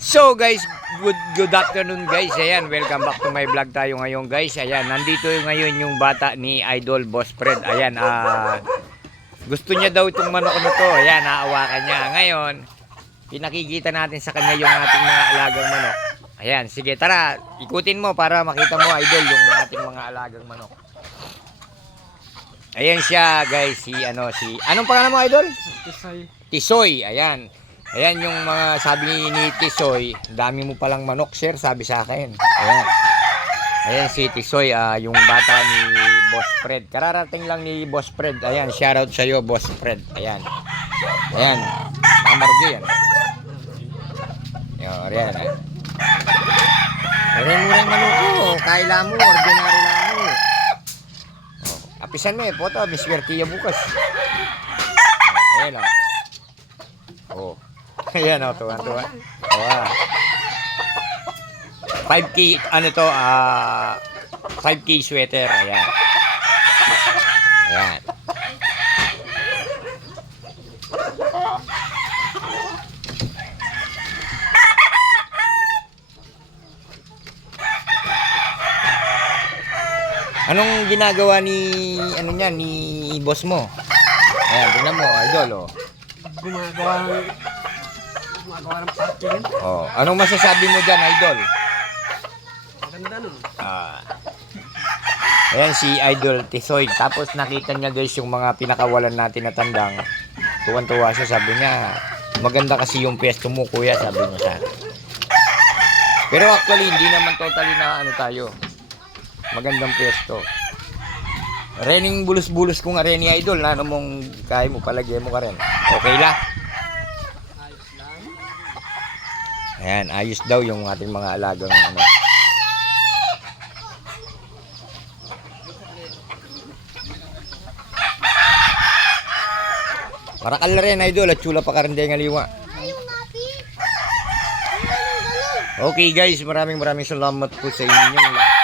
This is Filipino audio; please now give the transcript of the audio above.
So guys, good afternoon guys. Ayan, welcome back to my vlog tayo ngayon guys. Ayan, nandito ngayon yung bata ni Idol Boss Fred. Ayan, gusto niya daw itong manok na to. Ayan, naawakan niya. Ngayon, pinakikita natin sa kanya yung ating mga alagang manok. Ayan, sige tara, ikutin mo para makita mo Idol yung ating mga alagang manok. Ayan siya guys, anong pangalan mo Idol? Tisoy, ayan. Ayan yung mga sabi ni Tisoy, dami mo palang manok sir, sabi sa akin. Ayan. Ayan si Tisoy, yung bata ni Boss Fred. Kararating lang ni Boss Fred. Ayan, shoutout sa iyo Boss Fred. Ayan. Ayan. Amargo yan. Ayan. Murang manok ko, kaila mo, ordinary lang mo. Apisan mo poto, miswertiya bukas. Ayan o. Ayan o, tuwan-tuwan. 5K, 5K sweater. Ayan. Ayan. Anong ginagawa ni boss mo? Ayan, tingnan mo, Idol, oh. Gumagawa ng parking. Oh, anong masasabi mo diyan, Idol? Maganda nun. Ayan si Idol Tisoy. Tapos nakita niya guys yung mga pinakawalan natin na tandang. Tuwan-tuwa siya, sabi niya, maganda kasi yung pwesto mo, kuya, sabi niya sa akin. Pero actually, hindi naman totally na tayo. Magandang pwesto. Rening bulus-bulus ko nga rin ni Idol. Ano mong kaya mo, palagay mo ka rin. Okay lang. Ayos lang. Ayan, ayos daw yung ating mga alagang Marakal na rin, Idol. At chula pa ka rin din ngaliwa. Okay guys, maraming salamat po sa inyong lahat.